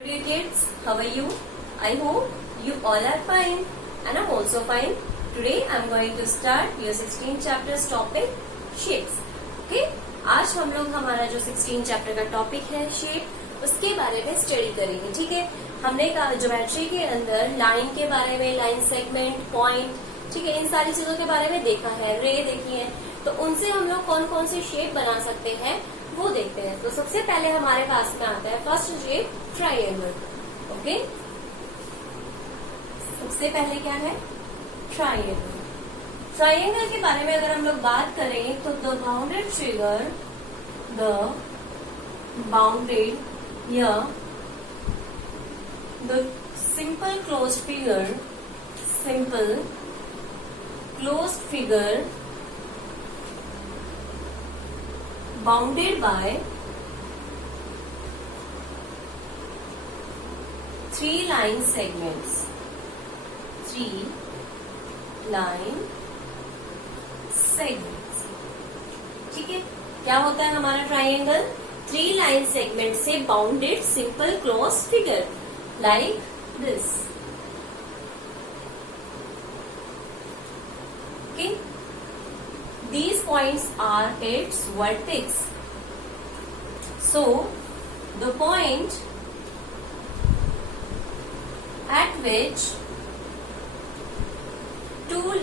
Dear kids, how are you? I hope you all are fine and I'm also fine. Today I'm going to start your 16 chapters topic shapes. Okay? आज हम लोग हमारा जो 16 chapter का topic है shape उसके बारे में स्टडी करेंगे. ठीक है, हमने ज्योमेट्री के अंदर लाइन के बारे में, लाइन सेगमेंट, पॉइंट, ठीक है, इन सारी चीजों के बारे में देखा है, रे देखी है. तो उनसे हम लोग कौन कौन से शेप बना सकते हैं वो देखते हैं. तो सबसे पहले हमारे पास में आता है फर्स्ट शेप ट्राइंगल. ओके, सबसे पहले क्या है ट्राइंगल. ट्राइंगल के बारे में अगर हम लोग बात करें तो the bounded figure, the bounded या the simple closed figure, simple closed figure bounded by three line segments. Three line segments. ठीक है, क्या होता है हमारा ट्राइंगल? 3 लाइन सेगमेंट से bounded simple close figure like this. Okay, these points are its vertex. So the point at which two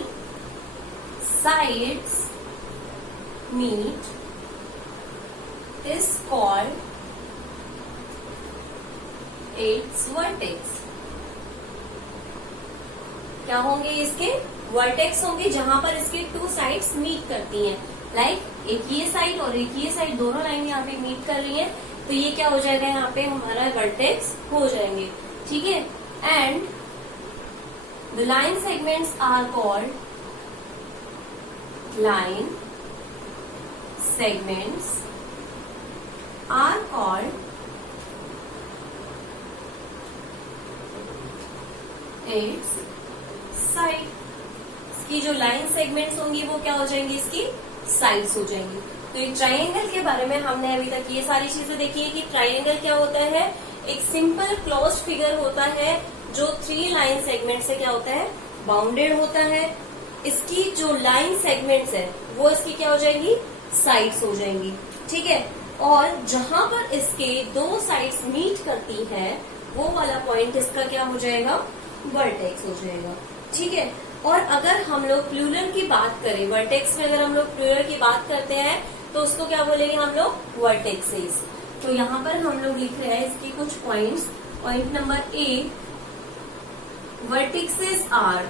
sides meet is called its vertex. क्या होंगे इसके? वर्टेक्स होंगे जहां पर इसके 2 साइड्स मीट करती हैं. लाइक एक ये साइड और एक ये साइड, दोनों लाइन यहाँ पे मीट कर रही है, तो ये क्या हो जाएगा, यहाँ पे हमारा वर्टेक्स हो जाएंगे. ठीक है, and the line segments are called line segments are called its side. की जो लाइन सेगमेंट्स होंगी वो क्या हो जाएंगी, इसकी साइड्स हो जाएंगी. तो ये ट्राइंगल के बारे में हमने अभी तक ये सारी चीजें देखी है कि ट्राइंगल क्या होता है. एक सिंपल क्लोज्ड फिगर होता है जो 3 लाइन सेगमेंट से क्या होता है, बाउंडेड होता है. इसकी जो लाइन सेगमेंट्स है वो इसकी क्या हो जाएंगी, साइड्स हो जाएंगी. ठीक है, और जहां पर इसके 2 साइड्स मीट करती है वो वाला पॉइंट इसका क्या हो जाएगा, वर्टेक्स हो जाएगा. ठीक है, और अगर हम लोग प्लूरल की बात करें, वर्टेक्स में अगर हम लोग प्लूरल की बात करते हैं तो उसको क्या बोलेंगे हम लोग, वर्टेक्सेस. तो यहाँ पर हम लोग लिख रहे हैं इसके कुछ points. Point number A, vertexes are.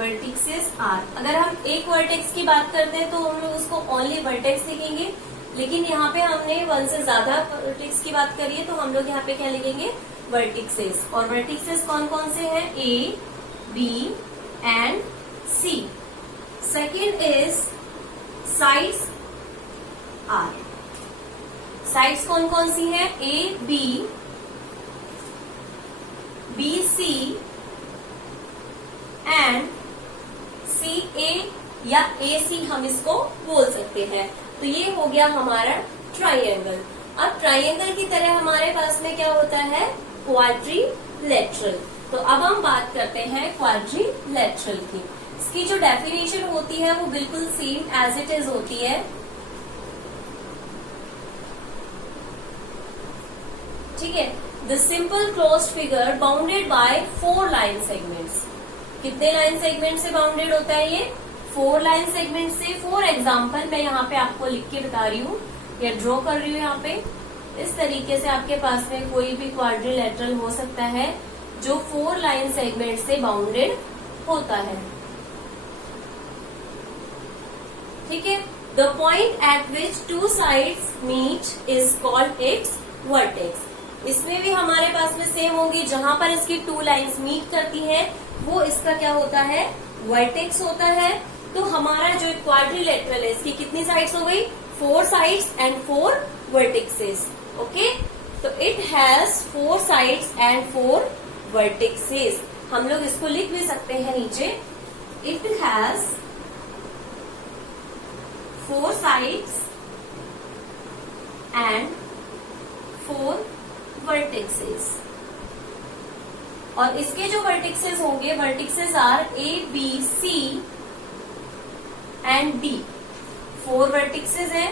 Vertexes are, अगर हम एक वर्टेक्स की बात करते हैं तो हम लोग उसको ओनली वर्टेक्स लिखेंगे, लेकिन यहाँ पे हमने 1 से ज्यादा वर्टेक्स की बात करी है तो हम लोग यहाँ पे क्या लिखेंगे, वर्टेक्सेस. और वर्टेक्सेस कौन कौन से हैं, ए, B and C. Second is sides are. Sides कौन कौन सी है, A, B, B, C and C, A या A, C हम इसको बोल सकते हैं. तो ये हो गया हमारा ट्राइंगल. अब ट्राइंगल की तरह हमारे पास में क्या होता है, क्वाड्रिलेटरल. तो अब हम बात करते हैं क्वाड्रिलेटरल की. इसकी जो डेफिनेशन होती है वो बिल्कुल सेम एज इट इज होती है. ठीक है, the simple closed figure bounded by 4 line segments. कितने लाइन सेगमेंट से बाउंडेड होता है ये, 4 लाइन सेगमेंट से. फॉर एग्जाम्पल मैं यहाँ पे आपको लिख के बता रही हूँ या ड्रॉ कर रही हूँ. यहाँ पे इस तरीके से आपके पास में कोई भी क्वाड्रिलेटरल हो सकता है जो 4 लाइन सेगमेंट से बाउंडेड होता है. ठीक है, the point at which 2 sides meet is called its vertex. इसमें भी हमारे पास में सेम होगी, जहां पर इसकी 2 लाइन्स मीट करती हैं वो इसका क्या होता है, वर्टेक्स होता है. तो हमारा जो क्वाड्रिलेटरल है इसकी कितनी साइड्स हो गई, 4 साइड्स एंड 4 वर्टेक्सेस. ओके, तो it has 4 sides and 4 vertexes. हम लोग इसको लिख भी सकते हैं नीचे, it has 4 sides and 4 vertices, और इसके जो वर्टिक्सेस होंगे, vertices are A B C and D. 4 vertices हैं,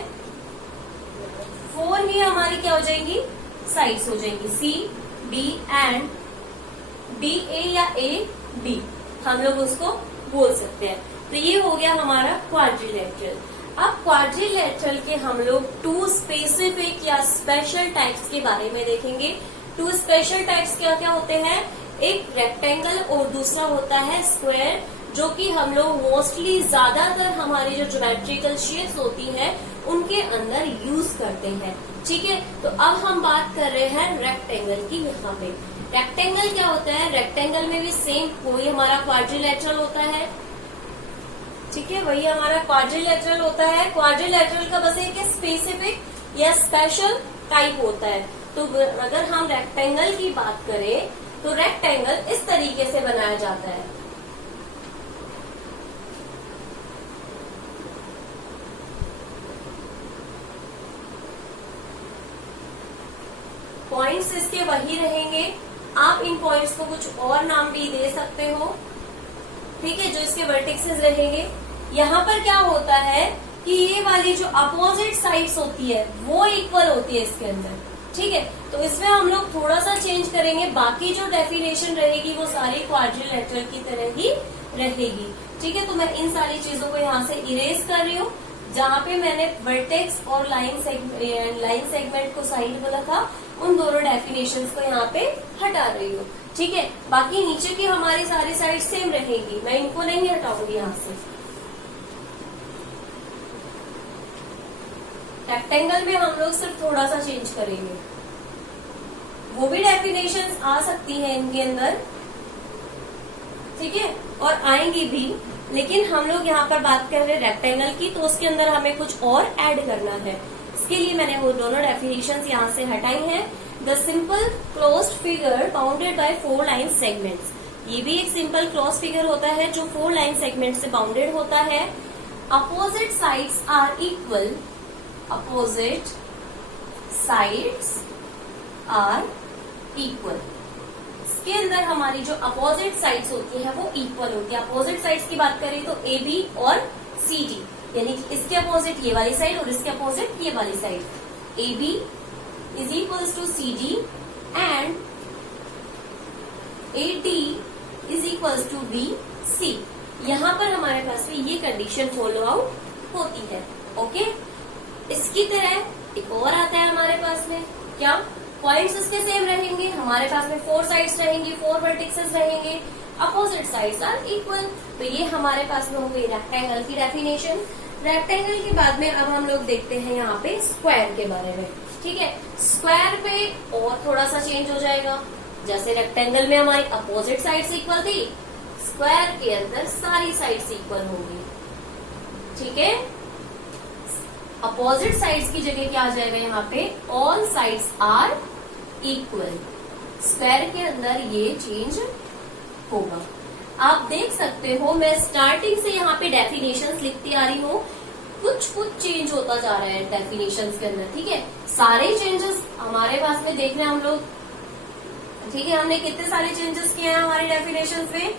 4 ही हमारी क्या हो जाएंगी, साइड्स हो जाएंगी, C D and D A या ए डी हम लोग उसको बोल सकते हैं। तो ये हो गया हमारा क्वाड्रिलेटरल। अब क्वाड्रिलेटरल के हम लोग 2 स्पेसिफिक या स्पेशल टाइप्स के बारे में देखेंगे। 2 स्पेशल टाइप्स क्या क्या होते हैं, एक रेक्टेंगल और दूसरा होता है स्क्वायर, जो कि हम लोग मोस्टली ज्यादातर हमारी जो ज्योमेट्रिकल शेप्स होती है उनके अंदर यूज करते हैं। ठीक है, तो अब हम बात कर रहे हैं रेक्टेंगल की। यहाँ पे रेक्टेंगल क्या होता है, रेक्टेंगल में भी सेम वही हमारा क्वाड्रिलेटरल होता है। ठीक है, वही हमारा क्वाड्रिलेटरल होता है। क्वाड्रिलेटरल का बस एक स्पेसिफिक या स्पेशल टाइप होता है। तो अगर हम रेक्टेंगल की बात करें तो रेक्टेंगल इस तरीके से बनाया जाता है। पॉइंट्स इसके वही रहेंगे, आप इन पॉइंट्स को कुछ और नाम भी दे सकते हो। ठीक है, जो इसके वर्टिक्सेस रहेंगे। यहाँ पर क्या होता है कि ये वाली जो अपोजिट साइड्स होती है वो इक्वल होती है इसके अंदर। ठीक है, तो इसमें हम लोग थोड़ा सा चेंज करेंगे, बाकी जो डेफिनेशन रहेगी वो सारी क्वाड्रिलेटरल की तरह ही रहेगी। ठीक है, तो मैं इन सारी चीजों को यहाँ से इरेज कर रही हूँ। जहाँ पे मैंने वर्टेक्स और लाइन सेगमेंट को साइड बोला था, उन दोनों डेफिनेशंस को यहाँ पे हटा रही हूँ। ठीक है, बाकी नीचे की हमारी सारी साइड सेम रहेगी, मैं इनको नहीं हटाऊंगी यहाँ से। रेक्टेंगल में हम लोग सिर्फ थोड़ा सा चेंज करेंगे, वो भी डेफिनेशंस आ सकती हैं इनके अंदर। ठीक है, और आएंगी भी, लेकिन हम लोग यहाँ पर बात कर रहे हैं रेक्टेंगल की, तो उसके अंदर हमें कुछ और ऐड करना है। इसके लिए मैंने वो दोनों डेफिनेशंस यहाँ से हटाई हैं। The simple closed figure bounded by 4 line segments, ये भी एक सिंपल क्लोज फिगर होता है जो 4 लाइन सेगमेंट से बाउंडेड होता है। Opposite sides are equal, opposite sides are equal. इसके अंदर हमारी जो अपोजिट साइड्स होती है वो इक्वल होती है। अपोजिट साइड्स की बात करें तो ए बी और सी डी, यानी कि इसके अपोजिट ये वाली साइड और इसके अपोजिट ये वाली side. A B is equals to C D and A D is equals to B C. यहाँ पर हमारे पास में ये कंडीशन फॉलो आउट होती है। ओके, इसकी तरह एक और आता है हमारे पास में, क्या पॉइंट्स इसके सेम रहेंगे, हमारे पास में 4 साइड्स रहेंगी, 4 वर्टिक्सेस रहेंगे, अपोजिट साइड्स आर इक्वल। तो ये हमारे पास में हो गई रेक्टेंगल की डेफिनेशन। रेक्टेंगल के बाद में अब हम लोग देखते हैं यहाँ पे स्क्वायर के बारे में। ठीक है, स्क्वायर पे और थोड़ा सा चेंज हो जाएगा। जैसे रेक्टेंगल में हमारी अपोजिट साइड्स इक्वल थी, स्क्वायर के अंदर सारी साइड्स इक्वल होंगी। ठीक है, अपोजिट साइड्स की जगह क्या आ जाएगा यहाँ पे, all sides are equal. Square के अंदर ये चेंज होगा। आप देख सकते हो मैं स्टार्टिंग से यहाँ पे डेफिनेशंस लिखती आ रही हूँ, कुछ कुछ चेंज होता जा रहा है डेफिनेशंस के अंदर। ठीक है, सारे चेंजेस हमारे पास में देख रहे हैं हम लोग। ठीक है, हमने कितने सारे चेंजेस किए हैं हमारी डेफिनेशंस में,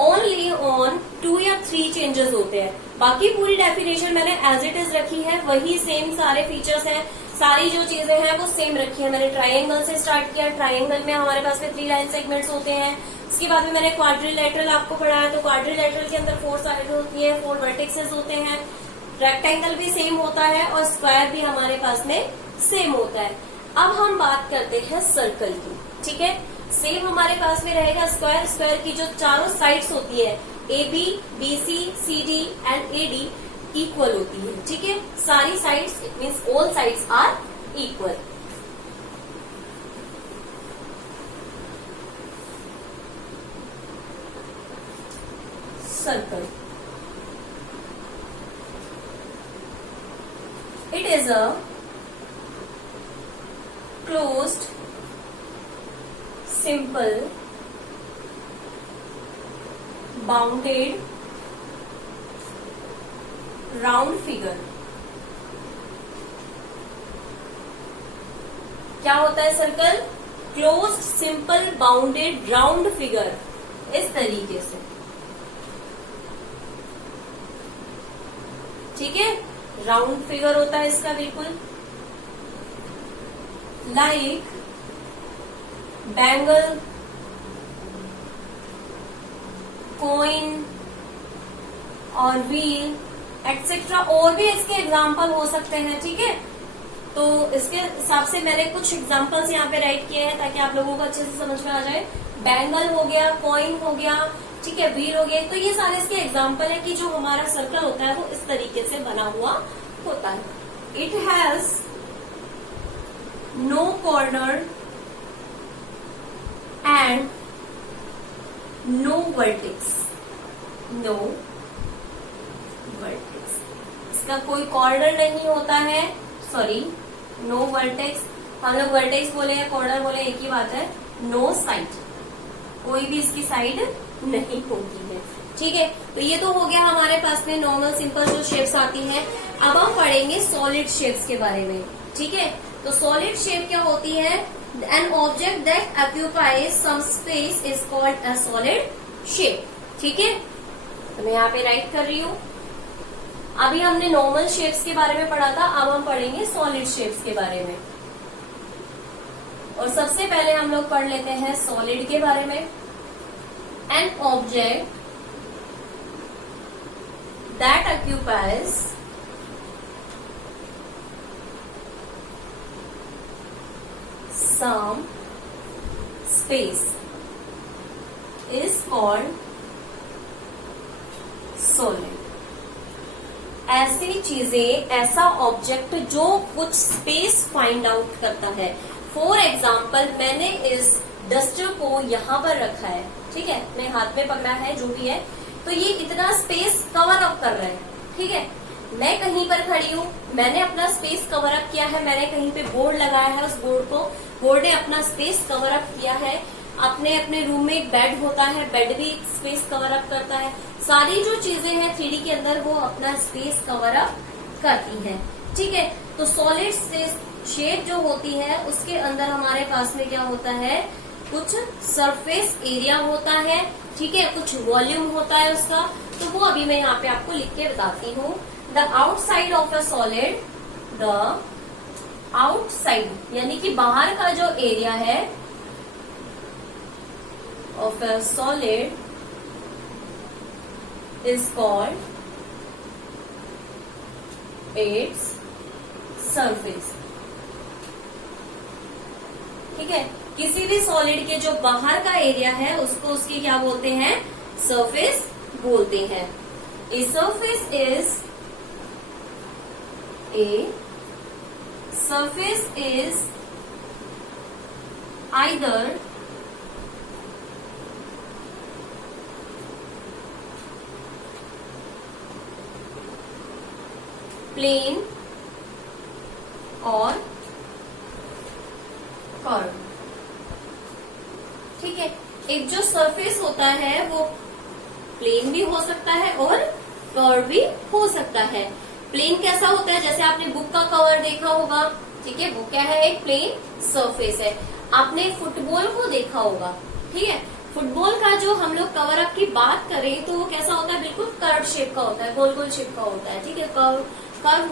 ओनली ऑन 2 या 3 चेंजेस होते हैं। बाकी पूरी डेफिनेशन मैंने एज इट इज रखी है, वही सेम सारे फीचर्स हैं, सारी जो चीजें हैं वो सेम रखी है। मैंने ट्रायंगल से स्टार्ट किया, ट्रायंगल में हमारे पास में 3 लाइन सेगमेंट्स होते हैं। उसके बाद में मैंने क्वाड्रिलेटरल आपको पढ़ाया, तो क्वाड्रिलेटरल के अंदर 4 साइड होती है, 4 वर्टिक्सेस होते हैं। रेक्टेंगल भी सेम होता है और स्क्वायर भी हमारे पास में सेम होता है। अब हम बात करते हैं सर्कल की। ठीक है, सेम हमारे पास में रहेगा स्क्वायर। स्क्वायर की जो चारों साइड्स होती है, A B, B C, C D and A D equal होती है। ठीक है, सारी sides, it means all sides are equal. Circle, it is a closed, simple, bounded, round figure। क्या होता है circle? Closed simple bounded round figure, इस तरीके से, ठीक है, राउंड फिगर होता है इसका बिल्कुल, लाइक बैंगल, कॉइन और व्हील एक्सेट्रा, और भी इसके एग्जाम्पल हो सकते हैं, ठीक है। तो इसके हिसाब से मैंने कुछ एग्जाम्पल्स यहाँ पे राइट किए हैं ताकि आप लोगों को अच्छे से समझ में आ जाए। बैंगल हो गया, कॉइन हो गया, ठीक है, व्हील हो गया, तो ये सारे इसके एग्जाम्पल है कि जो हमारा सर्कल होता है वो इस तरीके से बना हुआ होता है। It has no corner and no vertex, no vertex, इसका कोई कॉर्नर नहीं होता है, सॉरी नो वर्टेक्स, हम लोग वर्टेक्स बोले या कॉर्नर बोले एक ही बात है, नो साइड, कोई भी इसकी साइड नहीं होती है, ठीक है। तो ये तो हो गया हमारे पास में नॉर्मल सिंपल जो शेप्स आती हैं। अब हम पढ़ेंगे सॉलिड शेप्स के बारे में, ठीक है। तो सॉलिड शेप क्या होती है? An object that occupies some space is called a solid shape, ठीक है। तो मैं यहाँ पे राइट कर रही हूँ। अभी हमने नॉर्मल शेप्स के बारे में पढ़ा था, अब हम पढ़ेंगे सॉलिड शेप्स के बारे में। और सबसे पहले हम लोग पढ़ लेते हैं सॉलिड के बारे में। An object that occupies some space is called solid. ऐसी चीजें, ऐसा ऑब्जेक्ट जो कुछ स्पेस फाइंड आउट करता है। फॉर एग्जाम्पल, मैंने इस डस्टर को यहाँ पर रखा है, ठीक है, मैं हाथ में पकड़ा है, जो भी है, तो ये इतना स्पेस कवर अप कर रहा है, ठीक है। मैं कहीं पर खड़ी हूँ, मैंने अपना स्पेस कवर अप किया है, मैंने कहीं पे बोर्ड लगाया है, उस बोर्ड ने अपना स्पेस कवर अप किया है। अपने अपने रूम में एक बेड होता है, बेड भी स्पेस कवर अप करता है। सारी जो चीजें हैं 3D के अंदर वो अपना स्पेस कवर अप करती हैं, ठीक है। तो सॉलिड शेप जो होती है उसके अंदर हमारे पास में क्या होता है, कुछ सरफेस एरिया होता है, ठीक है, कुछ वॉल्यूम होता है उसका। तो वो अभी मैं यहाँ पे आपको लिख के बताती हूँ। The outside of a solid, the outside यानी कि बाहर का जो एरिया है of a solid is called its surface, ठीक है। किसी भी सॉलिड के जो बाहर का एरिया है उसको उसकी क्या बोलते हैं, सरफेस बोलते हैं। A surface is either plane और कर्व, ठीक है। एक जो सरफेस होता है वो प्लेन भी हो सकता है और कर्व भी हो सकता है। प्लेन कैसा होता है, जैसे आपने बुक का कवर देखा होगा, ठीक है, वो क्या है, एक प्लेन सरफेस है। आपने फुटबॉल को देखा होगा, ठीक है, फुटबॉल का जो हम लोग कवर अप की बात करें तो वो कैसा होता है, बिल्कुल कर्व शेप का होता है, गोल गोल शेप का होता है, ठीक है, कर्व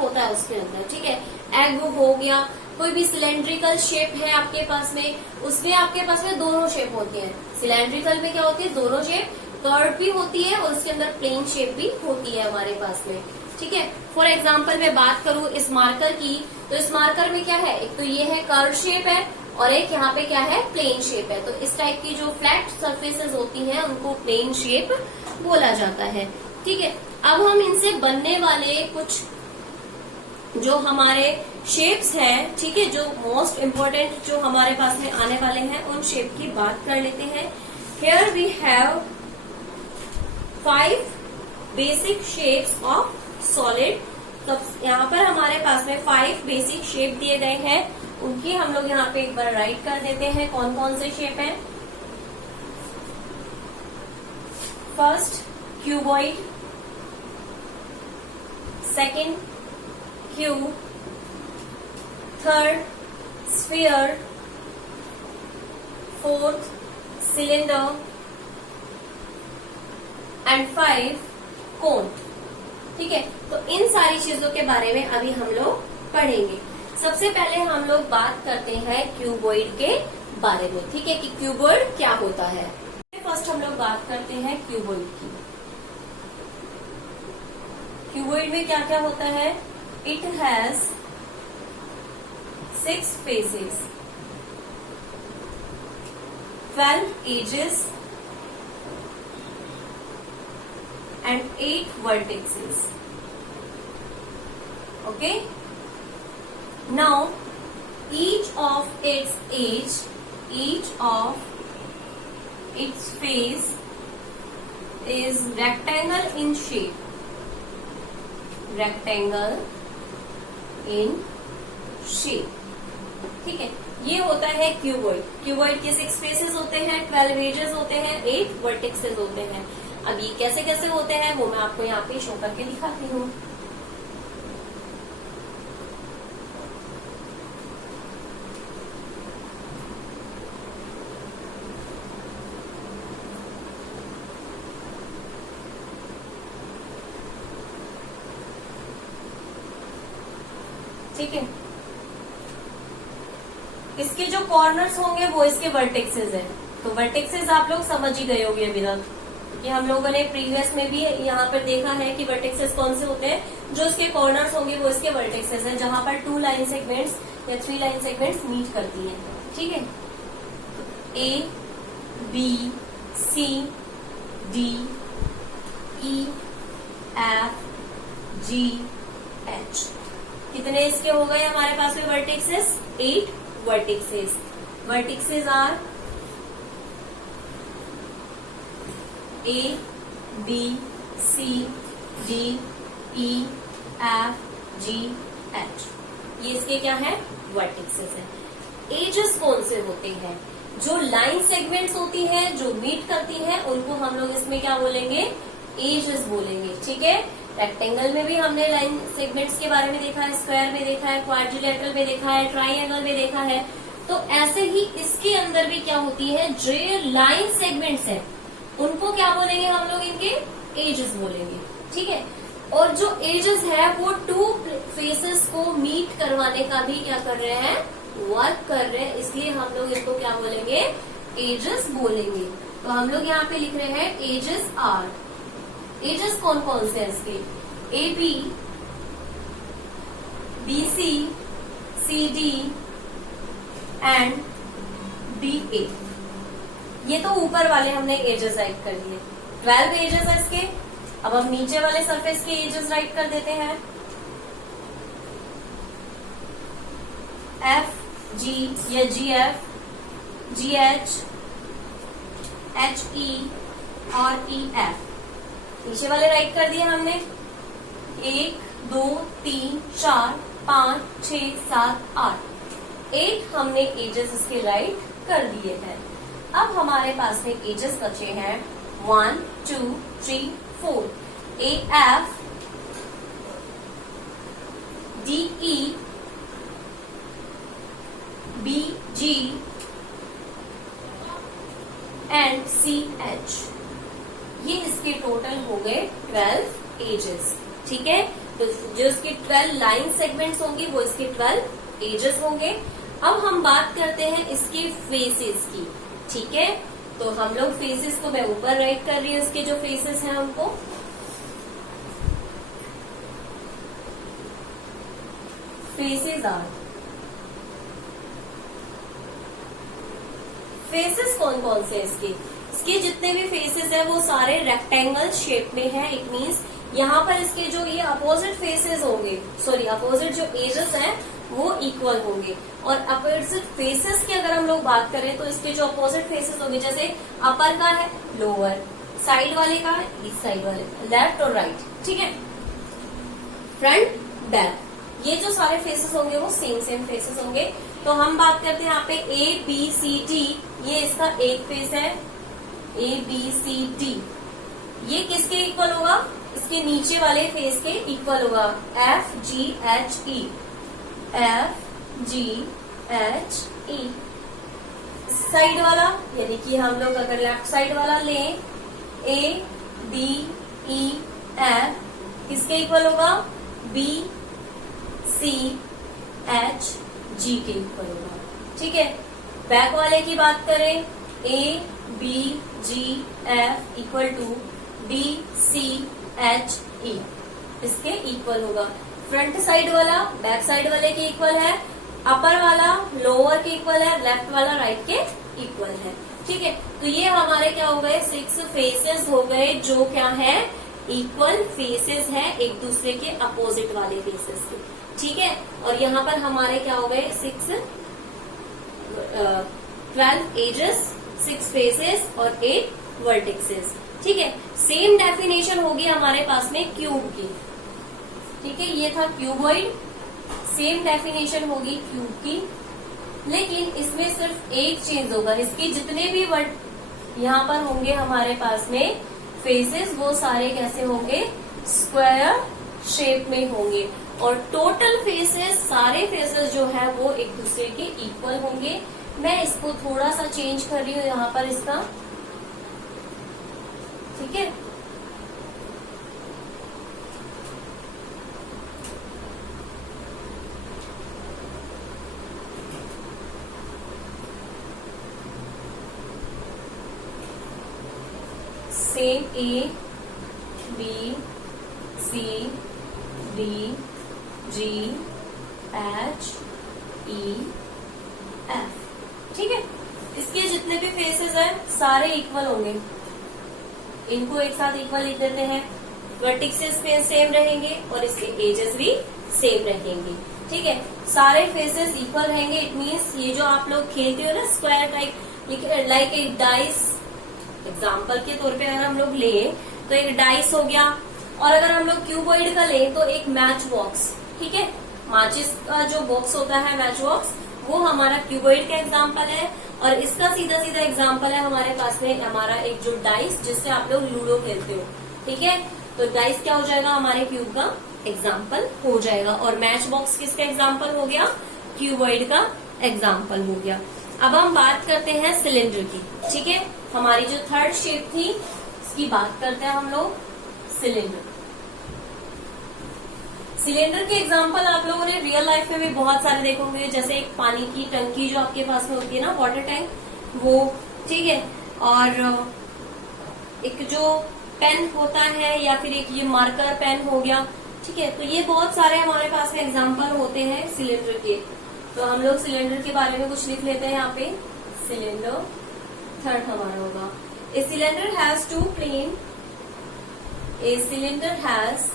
होता है उसके अंदर, ठीक है। एग हो गया, कोई भी सिलेंड्रिकल शेप है आपके पास में, उसमें आपके पास में दोनों शेप होती है। सिलेंड्रिकल में क्या होती है, दोनों शेप, कर्व भी होती है और उसके अंदर प्लेन शेप भी होती है हमारे पास में, ठीक है। फॉर एग्जाम्पल मैं बात करूं इस मार्कर की, तो इस मार्कर में क्या है, एक तो ये है कर्व शेप है और एक यहाँ पे क्या है, प्लेन शेप है। तो इस टाइप की जो फ्लैट सरफेसेस होती हैं उनको प्लेन शेप बोला जाता है, ठीक है। अब हम इनसे बनने वाले कुछ जो हमारे शेप्स हैं, ठीक है, जो मोस्ट इम्पोर्टेंट जो हमारे पास में आने वाले हैं उन शेप की बात कर लेते हैं। Here we have 5 basic shapes of solid. तो यहाँ पर हमारे पास में 5 बेसिक शेप दिए गए हैं, उनकी हम लोग यहाँ पे एक बार राइट कर देते हैं कौन कौन से शेप हैं। First cuboid, second cube, third sphere, 4th cylinder and 5 कोन। ठीक है, तो इन सारी चीजों के बारे में अभी हम लोग पढ़ेंगे। सबसे पहले हम लोग बात करते हैं क्यूबॉइड के बारे में। ठीक है, कि क्यूबॉइड क्या होता है। फर्स्ट हम लोग बात करते हैं क्यूबॉइड की। क्यूबॉइड में क्या क्या होता है? It has 6 faces, 12 edges and 8 vertices. Okay, now each of its face is rectangle in shape, rectangle in shape। ठीक है, ये होता है क्यूबॉइड। क्यूबॉइड के 6 फेसेस होते हैं, 12 एजेस होते हैं, 8 वर्टेक्सेस होते हैं। अब ये कैसे कैसे होते हैं वो मैं आपको यहाँ पे शो करके दिखाती हूँ। ठीक है, इसके जो कॉर्नर्स होंगे वो इसके वर्टेक्सेस हैं। तो वर्टेक्सेस आप लोग समझ ही गए होंगे अभी तक, कि हम लोगों ने प्रीवियस में भी यहाँ पर देखा है कि वर्टेक्सेस कौन से होते हैं। जो इसके कॉर्नर्स होंगे वो इसके वर्टेक्सेस हैं, जहां पर 2 लाइन सेगमेंट्स या 3 लाइन सेगमेंट्स मीट करती हैं। ठीक है, A B C D E F G H, कितने इसके हो गए हमारे पास में vertexes? 8 vertexes. Vertexes are A, B, C, D, E, F, G, H, ये इसके क्या है? वर्टेक्सेस है। एजेस कौन से होते हैं? जो लाइन सेगमेंट्स होती है, जो मीट करती है, उनको हम लोग इसमें क्या बोलेंगे? एजेस बोलेंगे। ठीक है, रेक्टेंगल में भी हमने लाइन सेगमेंट्स के बारे में देखा है, स्क्वायर में देखा है, क्वाड्रिलेटरल में देखा है, ट्राइंगल में देखा है। तो ऐसे ही इसके अंदर भी क्या होती है? जो लाइन सेगमेंट्स है उनको क्या बोलेंगे हम लोग? इनके एजेस बोलेंगे। ठीक है, और जो एजेस है वो 2 फेसेस को मीट करवाने का भी क्या कर रहे हैं? वर्क कर रहे हैं, इसलिए हम लोग इनको क्या बोलेंगे? एजेस बोलेंगे। तो हम लोग यहाँ पे लिख रहे हैं एजेस आर। एजेस कौन कौन से हैं इसके? A B C C D and D A. ये तो ऊपर वाले हमने एजेस राइट कर दिए, 12 एजेस है इसके। अब हम नीचे वाले सरफेस के एजेस राइट कर देते हैं। एफ जी या G F, G H, H E और ई एफ। नीचे वाले राइट कर दिए हमने। 1 2 3 4 5 6 7 8 8 हमने एजेस इसके राइट कर दिए हैं। अब हमारे पास में एजेस बचे हैं 1 2 3 4। A F, D E, B G and C H. ये इसके टोटल हो गए 12 एजेस। ठीक है, तो जो इसके 12 लाइन सेगमेंट्स होंगे वो इसके 12 एजेस होंगे। अब हम बात करते हैं इसके फेसेस की। ठीक है, तो हम लोग फेसेस को मैं ऊपर राइट कर रही हूँ, इसके जो फेसेस हैं हमको। फेसेस आर, फेसेस कौन कौन से इसके? इसके जितने भी फेसेस हैं वो सारे रेक्टेंगल शेप में है। इट मीन्स यहाँ पर इसके जो ये अपोजिट फेसेस होंगे, सॉरी अपोजिट जो एजेस हैं वो इक्वल होंगे। और अपोजिट फेसेस की अगर हम लोग बात करें तो इसके जो अपोजिट फेसेस होंगे, जैसे अपर का है लोअर, साइड वाले का है इस साइड वाले, लेफ्ट और राइट। ठीक है, फ्रंट बैक, ये जो सारे फेसेस होंगे वो सेम फेसेस होंगे। तो हम बात करते हैं यहाँ पे ए बी सी डी, ये इसका एक फेस है। ए बी सी डी ये किसके इक्वल होगा? इसके नीचे वाले फेस के इक्वल होगा। F G H E, F G H ई। साइड वाला, यानी कि हम लोग अगर लेफ्ट साइड वाला लें, ए बी ई एफ किसके इक्वल होगा, बी सी एच जी के इक्वल होगा। ठीक है, बैक वाले की बात करें, A B G F equal to B C H E इसके इक्वल होगा। फ्रंट साइड वाला बैक साइड वाले के इक्वल है, अपर वाला लोअर के इक्वल है, लेफ्ट वाला राइट के इक्वल है। ठीक है, तो ये हमारे क्या हो गए, 6 फेसेस हो गए जो क्या है, इक्वल फेसेस है एक दूसरे के अपोजिट वाले फेसेस के। ठीक है, और यहाँ पर हमारे क्या हो गए, 12 एजेस, 6 फेसेस और 8 वर्टिक्सेस। ठीक है, सेम डेफिनेशन होगी हमारे पास में क्यूब की। ठीक है, ये था क्यूबॉइड, सेम डेफिनेशन होगी क्यूब की, लेकिन इसमें सिर्फ एक चेंज होगा, इसके जितने भी वर्ड यहाँ पर होंगे हमारे पास में फेसेस, वो सारे कैसे होंगे, स्क्वायर शेप में होंगे, और टोटल फेसेस, सारे फेसेस जो है वो एक दूसरे के इक्वल होंगे। मैं इसको थोड़ा सा चेंज कर रही हूँ यहाँ पर इसका। ठीक है, same A B C D G H E F. ठीक है, इसके जितने भी फेसेस हैं सारे इक्वल होंगे, इनको एक साथ इक्वल लिख देते हैं। वर्टिक्सेस पे सेम रहेंगे और इसके एजेस भी सेम रहेंगे। ठीक है, सारे फेसेस इक्वल रहेंगे। इट मीन्स ये जो आप लोग खेलते हो ना स्क्वायर टाइप, लाइक एक डाइस, एग्जाम्पल के तौर पे अगर हम लोग ले तो एक डाइस हो गया, और अगर हम लोग क्यूबॉइड का ले तो एक मैच बॉक्स। ठीक है, माचिस का जो बॉक्स होता है मैच बॉक्स, वो हमारा क्यूबॉइड का एग्जाम्पल है, और इसका सीधा सीधा एग्जाम्पल है हमारे पास में हमारा एक जो डाइस जिससे आप लोग लूडो खेलते हो। ठीक है, तो डाइस क्या हो जाएगा, हमारे क्यूब का एग्जाम्पल हो जाएगा, और मैच बॉक्स किसका एग्जाम्पल हो गया, क्यूबॉइड का एग्जाम्पल हो गया। अब हम बात करते हैं सिलेंडर की। ठीक है, हमारी जो थर्ड शेप थी इसकी बात करते हैं हम लोग, सिलेंडर। सिलेंडर के एग्जाम्पल आप लोगों ने रियल लाइफ में भी बहुत सारे देखे होंगे, जैसे एक पानी की टंकी जो आपके पास में होती है ना, वाटर टैंक, वो। ठीक है, और एक जो पेन होता है, या फिर एक ये मार्कर पेन हो गया। ठीक है, तो ये बहुत सारे हमारे पास में एग्जाम्पल होते हैं सिलेंडर के। तो हम लोग सिलेंडर के बारे में कुछ लिख लेते हैं यहाँ पे। सिलेंडर थर्ड हमारा होगा, a cylinder has two plane, a cylinder has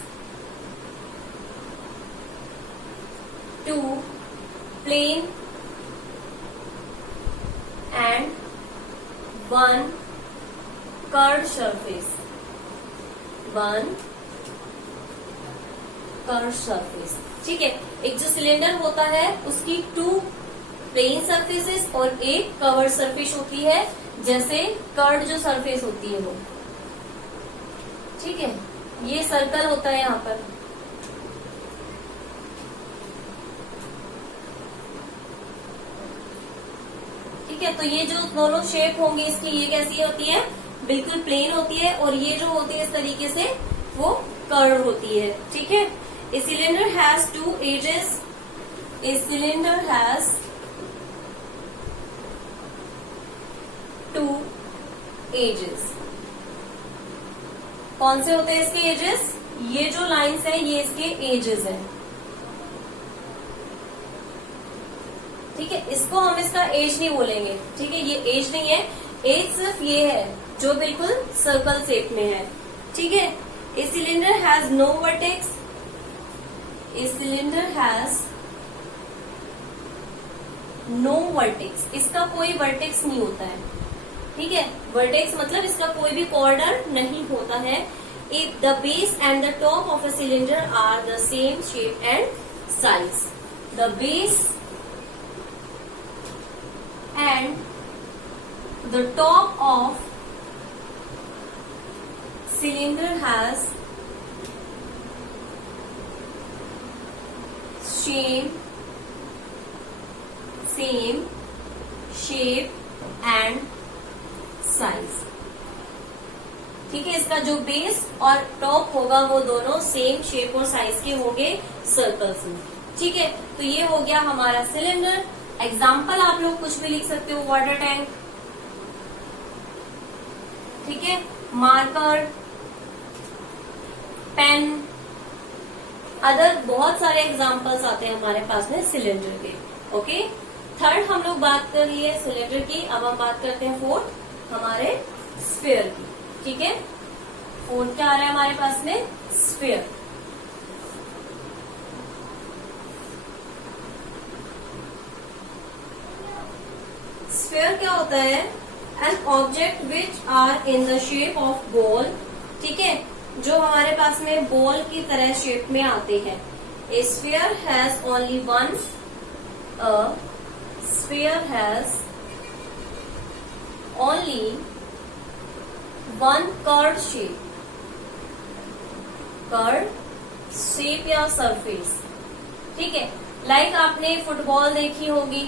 two plane and one curved surface, one curved surface. ठीक है, एक जो सिलेंडर होता है उसकी 2 प्लेन सरफेसेस और एक कवर्ड सरफेस होती है, जैसे कर्व्ड जो सरफेस होती है वो। ठीक है, ये सर्कल होता है यहाँ पर। ठीक है, तो ये जो दोनों शेप होंगी इसकी, ये कैसी होती है, बिल्कुल प्लेन होती है, और ये जो होती है इस तरीके से वो कर्व होती है। ठीक है, a cylinder has 2 edges, a cylinder has 2 edges. कौन से होते हैं इसके एजेस, ये जो लाइंस है ये इसके एजेस है। ठीक है, इसको हम इसका एज नहीं बोलेंगे। ठीक है, ये एज नहीं है, एज सिर्फ ये है जो बिल्कुल सर्कल शेप में है। ठीक है, a cylinder has no vertex, a cylinder has no vertex, इसका कोई वर्टेक्स नहीं होता है। ठीक है, वर्टेक्स मतलब इसका कोई भी कॉर्नर नहीं होता है। If the base and the top of a cylinder are the same shape and size, the base and the top of cylinder has same shape and size. ठीक है, इसका जो बेस और टॉप होगा वो दोनों सेम शेप और size के होंगे सर्कल्स में। ठीक है, तो ये हो गया हमारा सिलेंडर। एग्जाम्पल आप लोग कुछ भी लिख सकते हो, वाटर टैंक, ठीक है, मार्कर, पेन, अदर बहुत सारे एग्जाम्पल्स आते हैं हमारे पास में सिलेंडर के। ओके, थर्ड हम लोग बात कर लिए सिलेंडर की। अब हम बात करते हैं फोर्थ हमारे स्फीयर की। ठीक है, फोर्थ क्या आ रहा है हमारे पास में? स्फीयर। स्फीयर क्या होता है? An object which are in the shape of ball. ठीक है, जो हमारे पास में बॉल की तरह शेप में आते हैं। ए sphere has only one, sphere has only one curve shape या सरफेस। ठीक है, लाइक आपने फुटबॉल देखी होगी।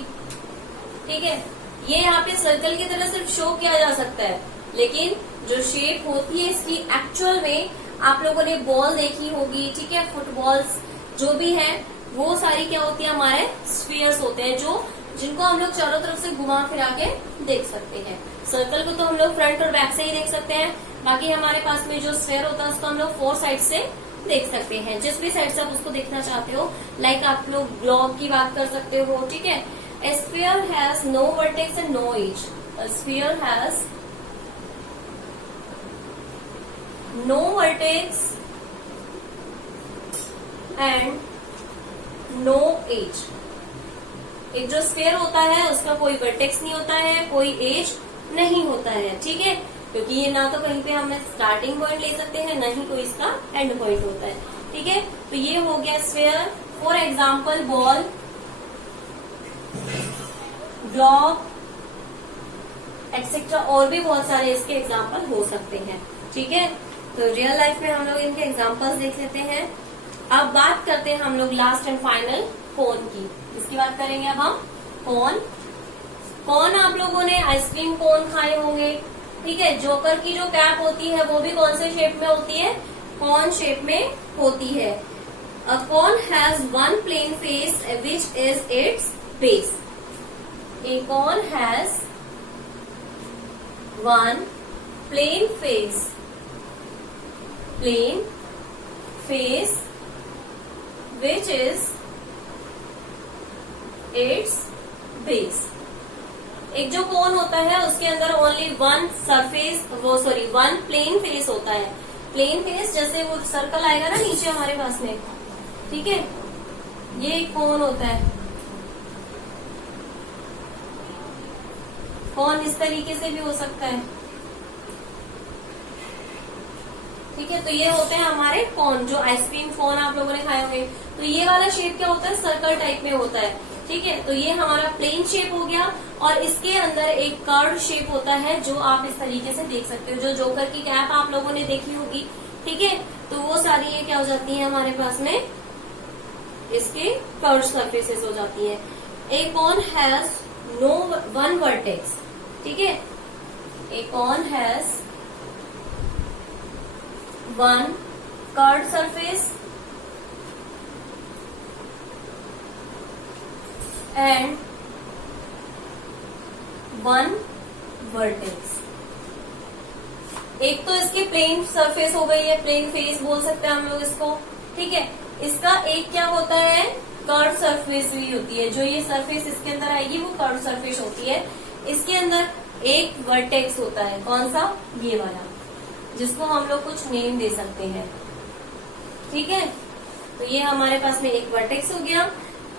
ठीक है, ये यहाँ पे सर्कल की तरह सिर्फ शो किया जा सकता है, लेकिन जो शेप होती है इसकी एक्चुअल में आप लोगों ने बॉल देखी होगी। ठीक है, फुटबॉल्स जो भी है वो सारी क्या होती है? हमारे स्फीयर्स होते हैं, जो जिनको हम लोग चारों तरफ से घुमा फिरा के देख सकते हैं। सर्कल को तो हम लोग फ्रंट और बैक से ही देख सकते हैं, बाकी हमारे पास में जो स्फीयर होता है उसको हम लोग फोर साइड से देख सकते हैं, जिस भी साइड से आप उसको देखना चाहते हो। लाइक आप लोग ग्लोब की बात कर सकते हो। ठीक है, a sphere has no vertex and no edge. A sphere has no vertex and no edge. एक जो स्फीयर होता है उसका कोई वर्टेक्स नहीं होता है, कोई एज नहीं होता है। ठीक है, क्योंकि ये ना तो कहीं पे हम स्टार्टिंग पॉइंट ले सकते हैं, ना ही कोई इसका एंड पॉइंट होता है। ठीक है, तो ये हो गया sphere. For example ball, globe etcetera, और भी बहुत सारे इसके एग्जाम्पल हो सकते हैं। ठीक है, तो रियल लाइफ में हम लोग इनके एग्जाम्पल्स देख लेते हैं। अब बात करते हैं हम लोग लास्ट एंड फाइनल कोन की। इसकी बात करेंगे अब हम कोन। कोन आप लोगों ने आइसक्रीम कोन खाए होंगे। ठीक है, जोकर की जो कैप होती है वो भी कौन से शेप में होती है? कोन शेप में होती है। A cone has one plane face which is its base. A cone has one plain face which is its base। एक जो कोन होता है उसके अंदर only one one plane face होता है। प्लेन फेस जैसे वो सर्कल आएगा ना नीचे हमारे पास में। ठीक है, ये एक कोन होता है। कोन इस तरीके से भी हो सकता है। ठीक है, तो ये होते हैं हमारे कोन, जो आइसक्रीम कोन आप लोगों ने खाए होंगे। तो ये वाला शेप क्या होता है? सर्कल टाइप में होता है। ठीक है, तो ये हमारा प्लेन शेप हो गया, और इसके अंदर एक कर्व शेप होता है जो आप इस तरीके से देख सकते हो। जो जोकर की कैप आप लोगों ने देखी होगी। ठीक है, तो वो सारी ये क्या हो जाती है हमारे पास में? इसके कर्व सर्फेसेस हो जाती है। A cone has no one vertex. ठीक है, a cone has one curve surface and one vertex. एक तो इसकी प्लेन सरफेस हो गई है, प्लेन फेस बोल सकते हैं हम लोग इसको। ठीक है, इसका एक क्या होता है? कर्व सरफेस भी होती है। जो ये सरफेस इसके अंदर आएगी वो कर्व सरफेस होती है। इसके अंदर एक वर्टेक्स होता है। कौन सा? ये वाला, जिसको हम लोग कुछ नेम दे सकते हैं। ठीक है, तो ये हमारे पास में एक वर्टेक्स हो गया।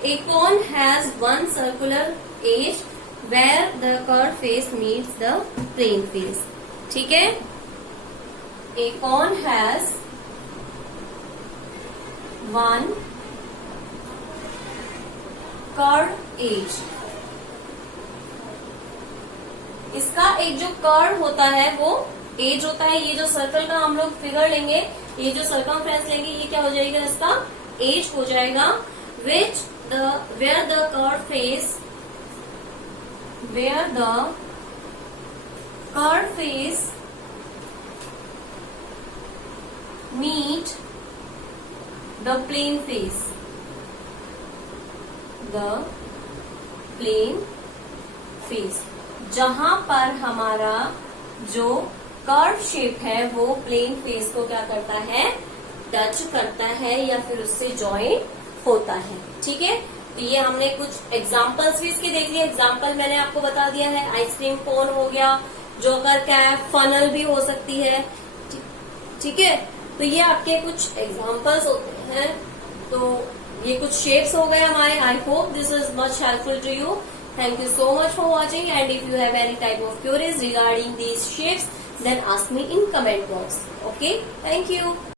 A cone has one circular edge where the curve face meets the plane face. ठीक है, a cone has one curve edge. इसका एक जो कर्व होता है वो एज होता है। ये जो सर्कल का हम लोग फिगर लेंगे, ये जो सर्कमफ्रेंस लेंगे, ये क्या हो जाएगा? इसका एज हो जाएगा। Where the curve face curve face meet the plane face, the plane face, जहां पर हमारा जो कर्व शेप है वो प्लेन फेस को क्या करता है, टच करता है या फिर उससे ज्वाइन होता है। ठीक है, तो ये हमने कुछ एग्जांपल्स भी इसके देख लिए। एग्जांपल मैंने आपको बता दिया है, आइसक्रीम कोन हो गया, जोकर कैप, फनल भी हो सकती है। ठीक है, तो ये आपके कुछ एग्जांपल्स होते हैं। तो ये कुछ शेप्स हो गए हमारे। I hope this is much helpful to you. Thank you so much for watching, and if you have any type of queries regarding these shapes, then ask me in comment box. Okay, thank you.